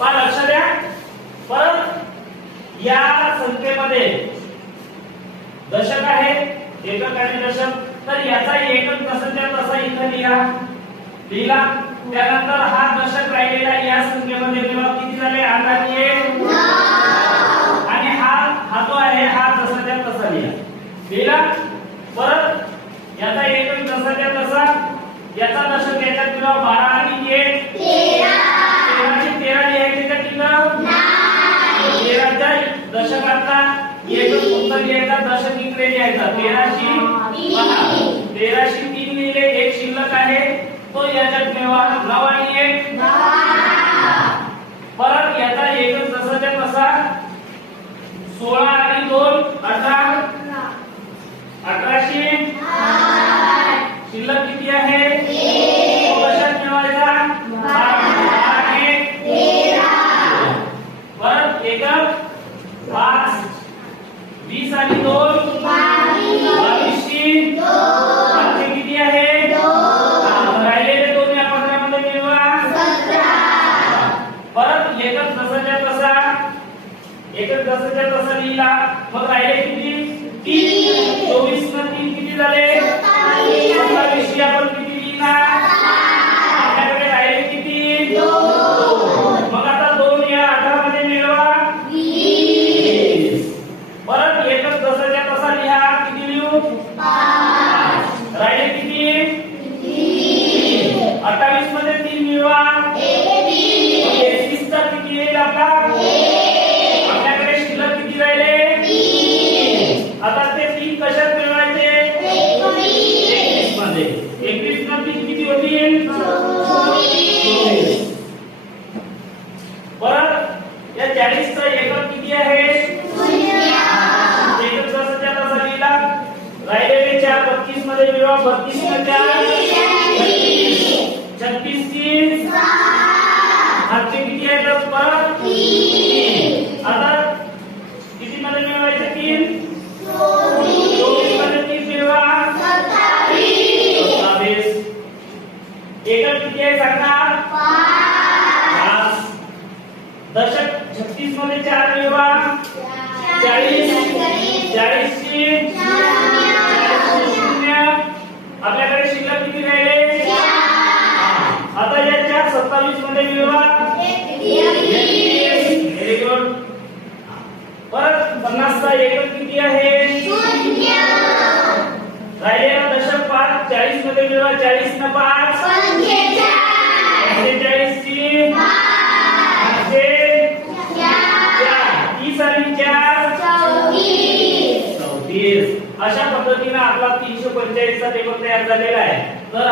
पण लक्ष द्या. परत या संख्येमध्ये दशक आहे एकक आणि दशक. तर याचा एकक तसाच्या तसा इथं लिहा. लिहिला. त्यानंतर हा दशक राहिलेला या संख्येमध्ये. तेव्हा किती झाले? आठ आणि एक. आणि हा हा जो आहे हा तसाच्या तसा लिहा. लिहिला. परत याचा एकक तसाच्या तसा. याचा दशक याच्यात तुला बारा उत्तर लिहायचा दशक इकडे लिहायचा तेराशे पहा तेराशी तीन लिहिले एक शिल्लक आहे. तो याच्यात मिळवा नऊ आणि एक परत याचा एकच जसाच्या तसा सोळा आणि दोन अठरा एकच जसाच्या तसा एकच जसाच्या तसा लिहिला. मग राहिले किती? तीन. चोवीस न तीन किती झाले? सत्तावीसशे आपण किती मध्ये मिळवा बत्तीस न चार छत्तीस तीन हातचे किती आहेत तर परत तीन. आता किती मध्ये मिळवायचे तीन चोवीसमध्ये तीन मिळवा सत्तावीस एकक किती आहे सांगा पाच दशक छत्तीसमध्ये चार मिळवा चाळीस चाळीसशे शून्य चारमध्ये मिळवा व्हेरी गुड परत पन्नासचा एकक किती आहे? राहिलेला दशक पाच चाळीसमध्ये मिळवा चाळीस न पाच. पंचेचाळीस. ची पाचशे चार तीस आणि चार. चौतीस. अशा पद्धतीने आपला तीनशे पंचेचाळीसचा टेबल तयार झालेला आहे. तर